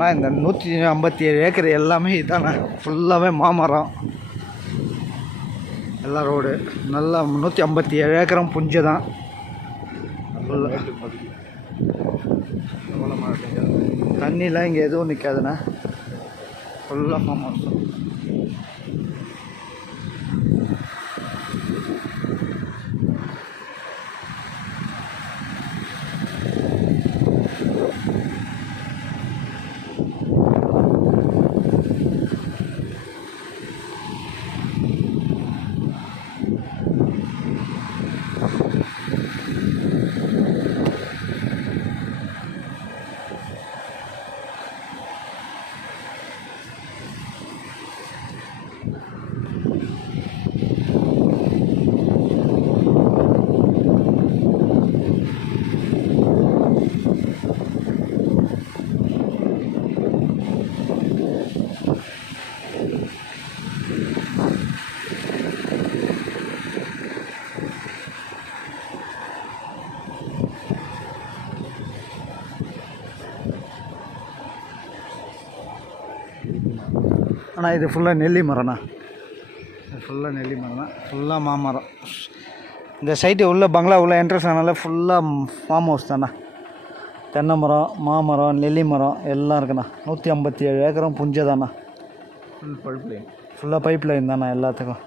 ஆனால் இந்த 157 ஏக்கர் எல்லாமே இதானே, ஃபுல்லாகவே மாமரம் எல்லா ரோடு. நல்லா 157 ஏக்கரும் புஞ்சை தான் ஃபுல்லாக. தண்ணிலாம் இங்கே எதுவும் நிற்காதுண்ணா, ஃபுல்லாக ஃபார்ம் ஹவுஸ். ஆனால் இது ஃபுல்லாக நெல்லி மரம்ண்ணா, இது ஃபுல்லாக நெல்லி மரம் தான், ஃபுல்லாக மாமரம். இந்த சைட்டு உள்ள பங்களா உள்ள என்ட்ரன்ஸ் ஆனால ஃபுல்லாக ஃபார்ம் ஹவுஸ் தானே. தென்னை மரம், மாமரம், நெல்லி மரம் எல்லாம் இருக்குண்ணா. 157 ஏக்கரும் புஞ்சை தானே. ஃபுல்லாக பைப் லைன் தானே எல்லாத்துக்கும்.